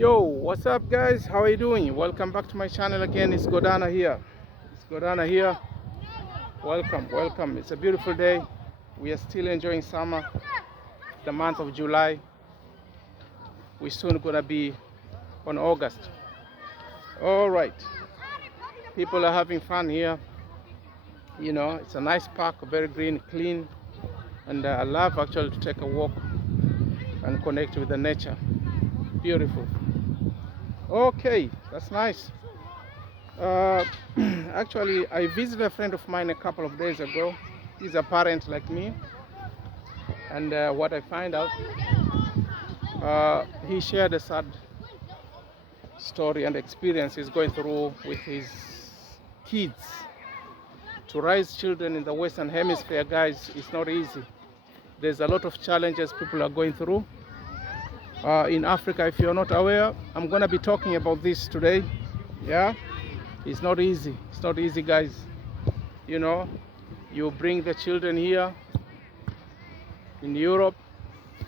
Yo, what's up guys? How are you doing? Welcome back to my channel again. It's Godana here. Welcome. It's a beautiful day. We are still enjoying summer, the month of July. We're soon gonna be on August. All right. People are having fun here. You know, it's a nice park, very green, clean, and I love actually to take a walk and connect with the nature. Beautiful. Okay, that's nice. Uh, Actually, I visited a friend of mine a couple of days ago. He's a parent like me, and what I find out, he shared a sad story and experience he's going through with his kids. To raise children in the Western Hemisphere, guys, it's not easy. There's a lot of challenges people are going through. In Africa, if you're not aware, I'm gonna be talking about this today. Yeah, it's not easy. It's not easy, guys. You know, you bring the children here in Europe,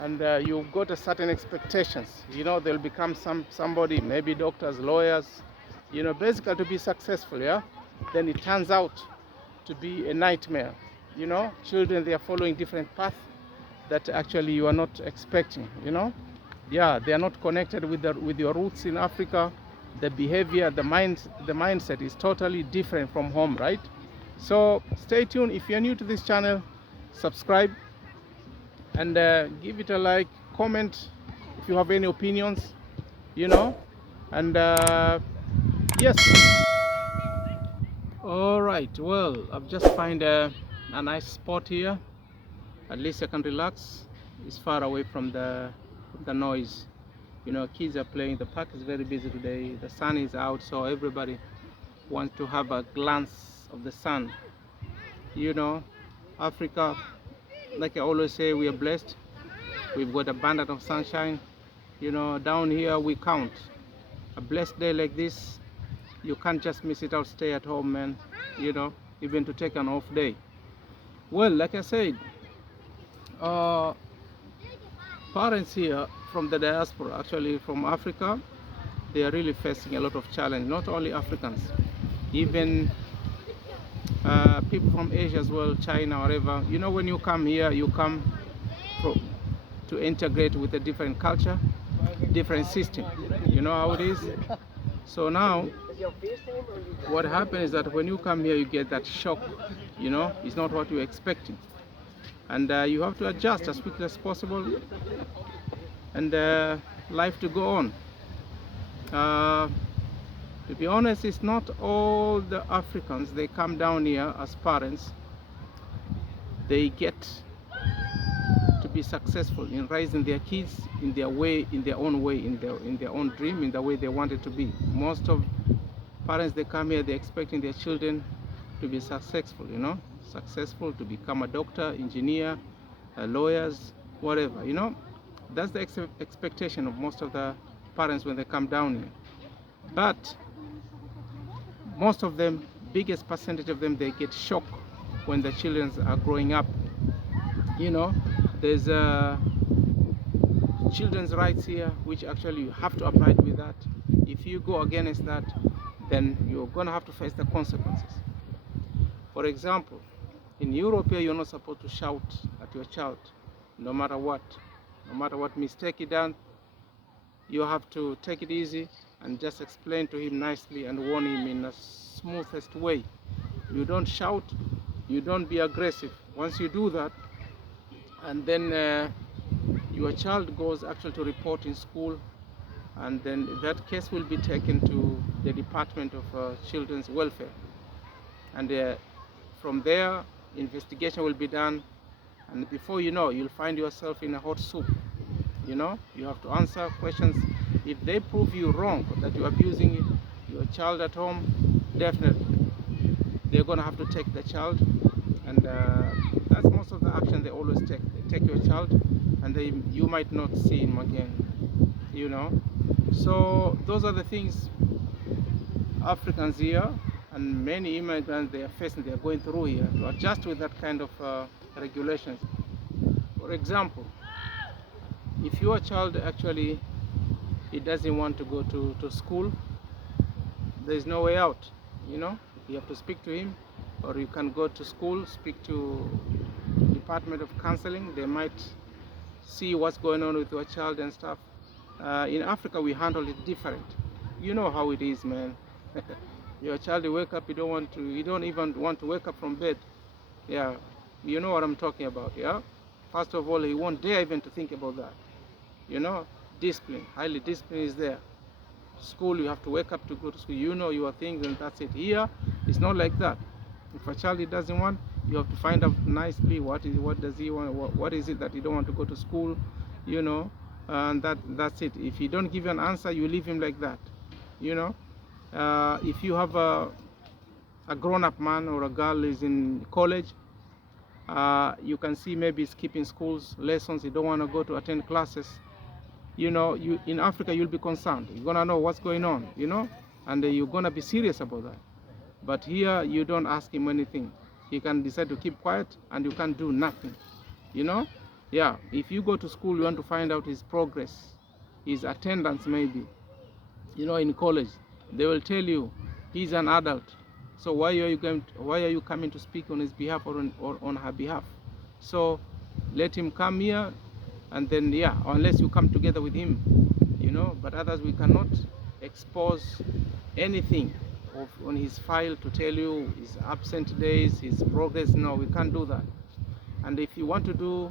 and you've got a certain expectations. You know, they'll become somebody, maybe doctors, lawyers. You know, basically to be successful. Yeah, then it turns out to be a nightmare. You know, children, they are following different paths that actually you are not expecting. You know. Yeah, they are not connected with your roots in Africa. The behavior, the mindset is totally different from home, right? So stay tuned. If you're new to this channel, subscribe and give it a like, comment if you have any opinions, you know. And yes. All right. Well, I've just found a nice spot here. At least I can relax. It's far away from the noise. You know, kids are playing. The park is very busy today. The sun is out, so everybody wants to have a glance of the sun. You know, Africa, like I always say, we are blessed. We've got abundance of sunshine. You know, down here we count. A blessed day like this, you can't just miss it out. Stay at home, man. You know, even to take an off day. Well, like I said, parents here from the diaspora, actually from Africa, they are really facing a lot of challenge. Not only Africans, even people from Asia as well, China, wherever. You know, when you come here, you come to integrate with a different culture, different system. You know how it is. So now, what happens is that when you come here, you get that shock. You know, it's not what you're expecting. And you have to adjust as quickly as possible, and life to go on. To be honest, it's not all the Africans, they come down here as parents, they get to be successful in raising their kids in their way, in their own way, in their own dream, in the way they want it to be. Most of parents, they come here, they're expecting their children to be successful, you know, successful, to become a doctor, engineer, lawyers, whatever, you know. That's the expectation of most of the parents when they come down here. But most of them, biggest percentage of them, they get shocked when the children are growing up. You know, there's children's rights here, which actually you have to abide with that. If you go against that, then you're gonna have to face the consequences. For example, in Europe here, you're not supposed to shout at your child, no matter what. No matter what mistake he done, you have to take it easy and just explain to him nicely and warn him in the smoothest way. You don't shout, you don't be aggressive. Once you do that, and then your child goes actually to report in school, and then that case will be taken to the Department of Children's Welfare. And from there, investigation will be done. And before you know, you'll find yourself in a hot soup. You know, you have to answer questions. If they prove you wrong, that you're abusing your child at home, definitely they're gonna have to take the child. And that's most of the action they always take. They take your child, and you might not see him again. You know, so those are the things Africans here and many immigrants, they are facing, they are going through here to adjust with that kind of regulations. For example, if your child actually he doesn't want to go to school, there's no way out. You have to speak to him, or you can go to school, speak to Department of Counseling. They might see what's going on with your child and stuff. In Africa, we handle it different. You know how it is, man. Your child, you wake up, you don't even want to wake up from bed. Yeah, you know what I'm talking about, yeah? First of all, he won't dare even to think about that. Discipline, highly discipline is there. School, you have to wake up to go to school. You know your things, and that's it. Here, it's not like that. If a child doesn't want, you have to find out nicely what does he want, what is it that he don't want to go to school, and that's it. If he don't give you an answer, you leave him like that. If you have a grown-up man or a girl is in college, you can see maybe skipping schools, lessons, you don't want to go to attend classes. In Africa, you'll be concerned. You're gonna know what's going on, and you're gonna be serious about that. But here, you don't ask him anything. He can decide to keep quiet, and you can't do nothing. Yeah. If you go to school, you want to find out his progress, his attendance, maybe. In college, they will tell you he's an adult. So why are you coming to speak on his behalf or on her behalf? So let him come here, and then unless you come together with him, but others we cannot expose anything on his file to tell you his absent days, his progress. No, we can't do that. And if you want to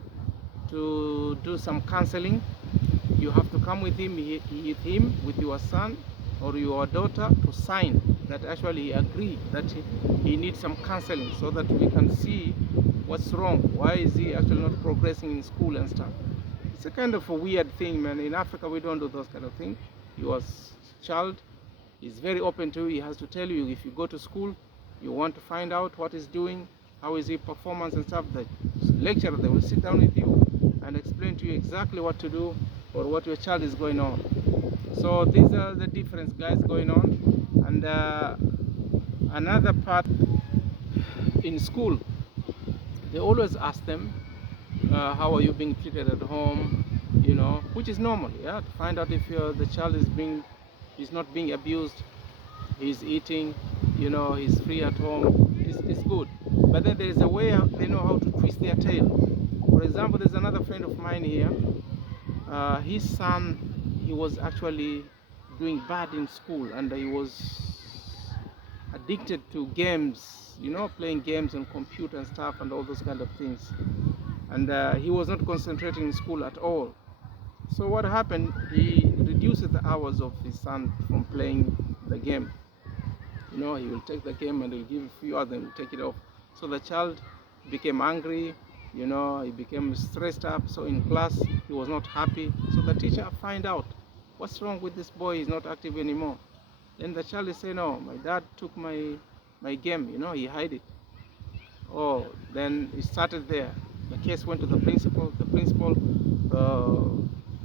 do some counseling, you have to come with him, with your son or your daughter, to sign that actually he agree that he needs some counseling, so that we can see what's wrong. Why is he actually not progressing in school and stuff? It's a kind of a weird thing, man. In Africa, we don't do those kind of things. Your child is very open to you. He has to tell you, if you go to school, you want to find out what he's doing, how is his performance and stuff. The lecturer, they will sit down with you and explain to you exactly what to do or what your child is going on. So these are the difference, guys, going on. And another part, in school, they always ask them, how are you being treated at home, which is normal, to find out if the child is not being abused, he's eating, he's free at home. It's good. But then there is a way they know how to twist their tail. For example, there's another friend of mine here. His son, he was actually doing bad in school, and he was addicted to games, playing games on computer and stuff and all those kind of things. And he was not concentrating in school at all. So what happened, he reduces the hours of his son from playing the game. He will take the game and he'll give a few hours and he'll take it off. So the child became angry, he became stressed up. So in class, he was not happy. So the teacher find out, what's wrong with this boy? He's not active anymore. Then the child is saying, no, my dad took my game, he hid it. Oh, then it started there. The case went to the principal. The principal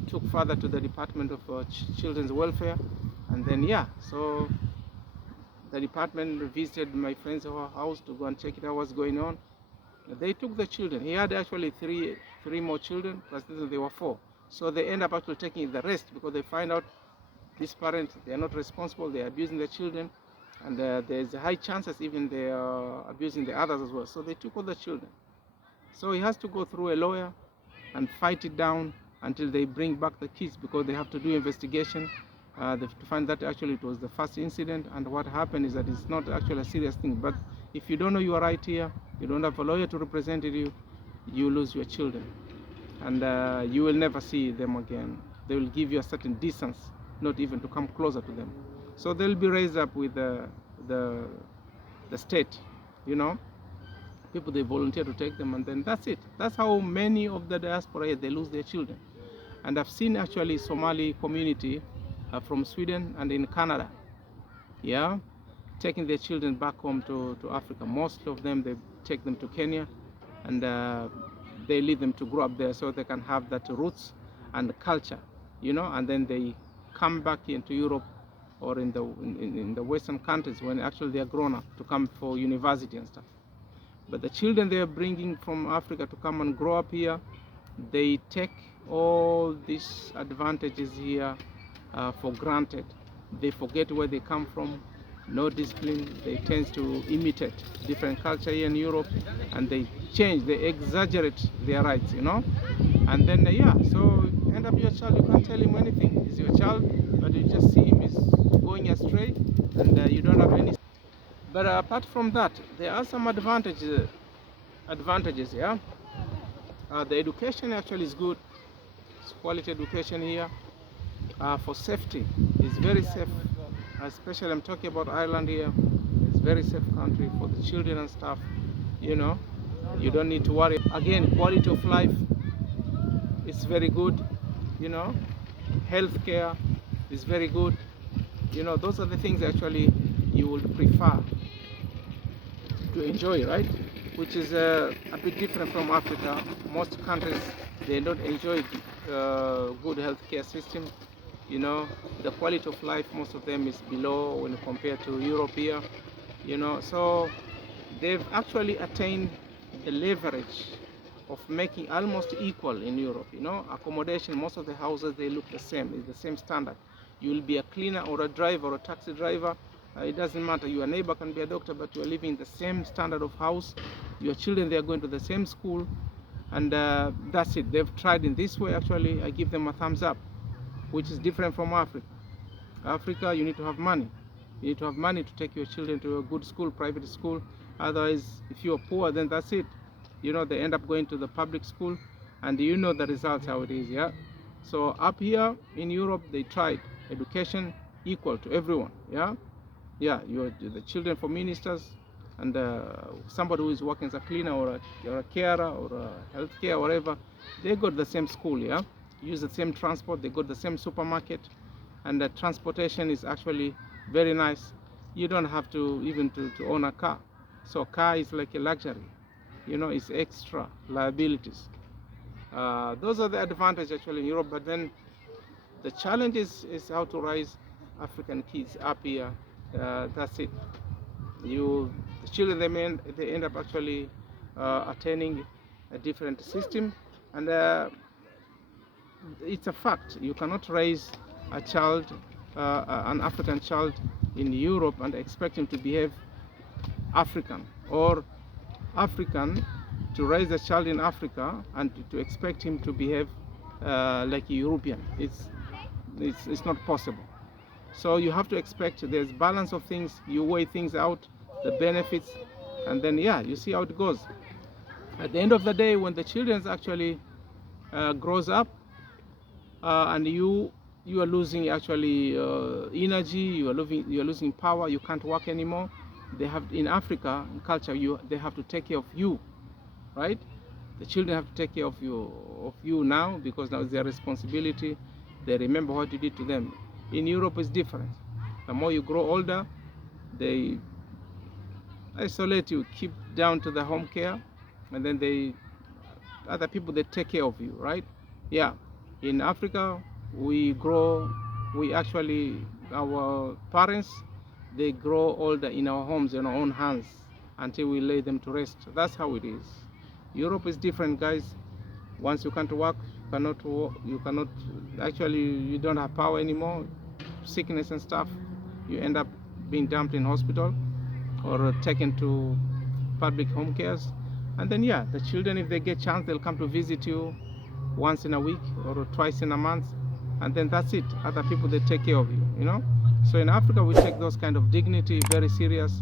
took further to the Department of Children's Welfare. And then, so the department visited my friend's house to go and check it out, what's going on. They took the children. He had actually three more children, plus they were 4. So they end up actually taking the rest, because they find out these parents, they are not responsible, they are abusing the children, and there's a high chances even they are abusing the others as well. So they took all the children. So he has to go through a lawyer and fight it down until they bring back the kids, because they have to do investigation. They have to find that actually it was the first incident, and what happened is that it's not actually a serious thing. But if you don't know your right here, you don't have a lawyer to represent you, you lose your children, and you will never see them again. They will give you a certain distance, not even to come closer to them. So they'll be raised up with the state, people, they volunteer to take them, and then that's it. That's how many of the diaspora, they lose their children. And I've seen actually Somali community from Sweden and in Canada, taking their children back home to Africa. Most of them, they take them to Kenya, and they leave them to grow up there so they can have that roots and culture, and then they come back into Europe or in the Western countries when actually they are grown up, to come for university and stuff. But the children they are bringing from Africa to come and grow up here, they take all these advantages here for granted. They forget where they come from, no discipline. They tend to imitate different culture here in Europe, and they change, they exaggerate their rights, you know. And then yeah, so end up your child, you can't tell him anything. He's your child, but you just see him is going astray, and you don't have any. But apart from that, there are some advantages. Yeah. The education actually is good. It's quality education here. For safety, it's very safe. Especially I'm talking about Ireland here. It's very safe country for the children and stuff. You know, you don't need to worry. Again, quality of life is very good. You know, healthcare is very good. You know, those are the things actually you would prefer to enjoy, right? Which is a bit different from Africa. Most countries, they don't enjoy good healthcare system. You know, the quality of life, most of them is below when compared to Europe here. You know, so they've actually attained the leverage of making almost equal in Europe. You know, accommodation, most of the houses, they look the same. It's the same standard. You will be a cleaner or a driver or a taxi driver. It doesn't matter. Your neighbor can be a doctor, but you are living in the same standard of house. Your children, they are going to the same school, and that's it. They've tried in this way. Actually, I give them a thumbs up, which is different from Africa. Africa, you need to have money. You need to have money to take your children to a good school, private school. Otherwise, if you are poor, then that's it. You know, they end up going to the public school, and you know the results, how it is, yeah? So up here in Europe, they tried education equal to everyone, yeah? Yeah, you're the children for ministers, and somebody who is working as a cleaner or a carer or a healthcare, whatever, they go to the same school, yeah? Use the same transport, they go to the same supermarket, and the transportation is actually very nice. You don't have to even to own a car. So car is like a luxury, you know, it's extra liabilities. Those are the advantages actually in Europe, but then the challenge is how to raise African kids up here. That's it. The children, they end up actually attaining a different system, and it's a fact. You cannot raise a child, an African child in Europe, and expect him to behave African, or African to raise a child in Africa and to expect him to behave like a European. It's not possible. So you have to expect there's balance of things. You weigh things out, the benefits, and then yeah, you see how it goes. At the end of the day, when the children actually grows up, and you are losing actually energy, you are losing power, you can't work anymore. They have, in Africa in culture, they have to take care of you, right? The children have to take care of you now, because now it's their responsibility. They remember what you did to them. In Europe, it's different. The more you grow older, they isolate you, keep down to the home care, and then other people, they take care of you, right? Yeah. In Africa, our parents, they grow older in our homes, in our own hands, until we lay them to rest. That's how it is. Europe is different, guys. Once you can't work, you cannot actually, you don't have power anymore, sickness and stuff, you end up being dumped in hospital or taken to public home cares. And then yeah, the children, if they get chance, they'll come to visit you once in a week or twice in a month, and then that's it. Other people, they take care of you, you know. So in Africa, we take those kind of dignity very serious.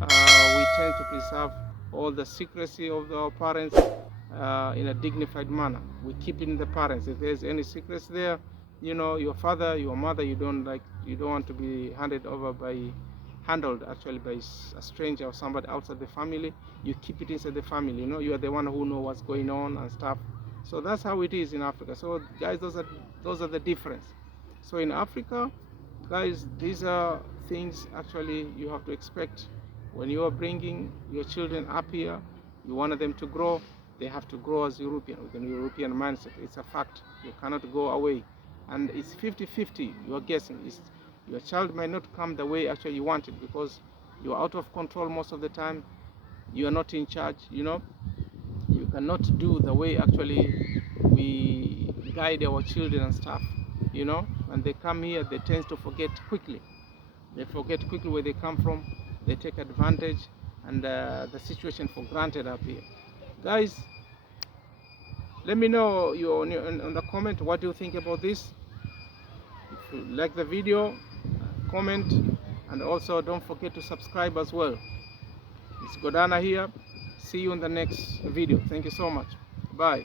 We tend to preserve all the secrecy of our parents in a dignified manner. We keep it in the parents. If there's any secrets there, you know, your father, your mother, you don't want to be handled actually by a stranger or somebody outside the family. You keep it inside the family. You know, you are the one who knows what's going on and stuff. So that's how it is in Africa. So guys, those are the difference. So in Africa, guys, these are things actually you have to expect when you are bringing your children up here. You want them to grow. They have to grow as European, with a European mindset. It's a fact. You cannot go away. And it's 50-50. You are guessing. Your child might not come the way actually you want it, because you are out of control most of the time. You are not in charge, you know. You cannot do the way actually we guide our children and stuff, you know. and they come here, they tend to forget quickly. They forget quickly where they come from. They take advantage and the situation for granted up here. Guys, let me know on the comment, what do you think about this? If you like the video, comment, and also don't forget to subscribe as well. It's Godana here. See you in the next video. Thank you so much. Bye.